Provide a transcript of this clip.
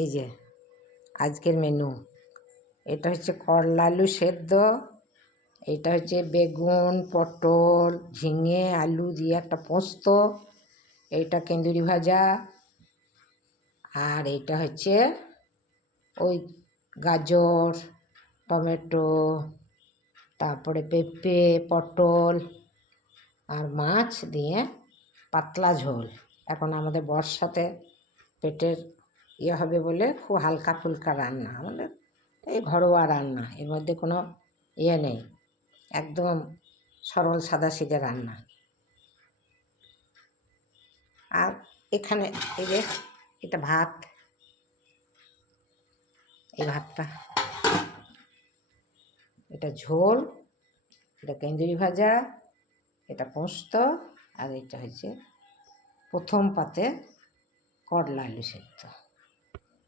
এই যে আজকের মেনু, এটা হচ্ছে করলা আলু সেদ্ধ, এটা হচ্ছে বেগুন পটল ঝিঙে আলু দিয়ে একটা পোস্ত, এইটা কেন্দুরি ভাজা, আর এইটা হচ্ছে ওই গাজর টমেটো তারপরে পেঁপে পটল আর মাছ দিয়ে পাতলা ঝোল। এখন আমাদের বর্ষাতে পেটের হবে বলে খুব হালকা ফুলকা রান্না, আমাদের এই ঘরোয়া রান্না, এর মধ্যে কোনো নেই, একদম সরল সাদাসিধে রান্না। আর এখানে এই যে এটা ভাত, এই ভাতটা, এটা ঝোল, এটা কেন্দুরি ভাজা, এটা পোস্ত, আর এটা হচ্ছে প্রথম পাতে করলা আলু সেদ্ধ।